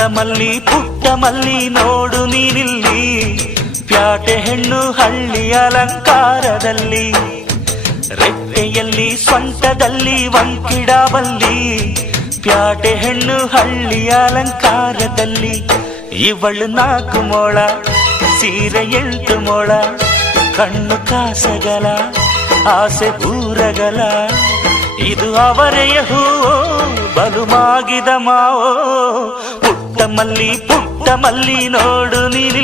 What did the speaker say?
ಮಲ್ಲಿ ಪುಟ್ಟ ಮಲ್ಲಿ ನೋಡು ನೀನಿಲ್ಲಿ. ಪ್ಯಾಟೆ ಹೆಣ್ಣು ಹಳ್ಳಿ ಅಲಂಕಾರದಲ್ಲಿ. ರೆಟ್ಟೆಯಲ್ಲಿ ಸ್ವಂಟದಲ್ಲಿ, ವಂಕಿಡಾವಲ್ಲಿ. ಪ್ಯಾಟೆ ಹೆಣ್ಣು ಹಳ್ಳಿ ಅಲಂಕಾರದಲ್ಲಿ. ಇವಳು ನಾಲ್ಕು ಮೋಳ, ಸೀರೆ ಎಂಟು ಮೋಳ, ಕಣ್ಣು ಕಾಸಗಲ, ಆಸೆ ಊರಗಲ ಇದು ಅವರೆಯ ಹೂವೋ ಬಲು ಮಾಗಿದ ಮಾವೋ ಪುಟ್ಟ ಮಲ್ಲಿ ಪುಟ್ಟ ಮಲ್ಲಿ ನೋಡು ನೀನಿಲ್ಲಿ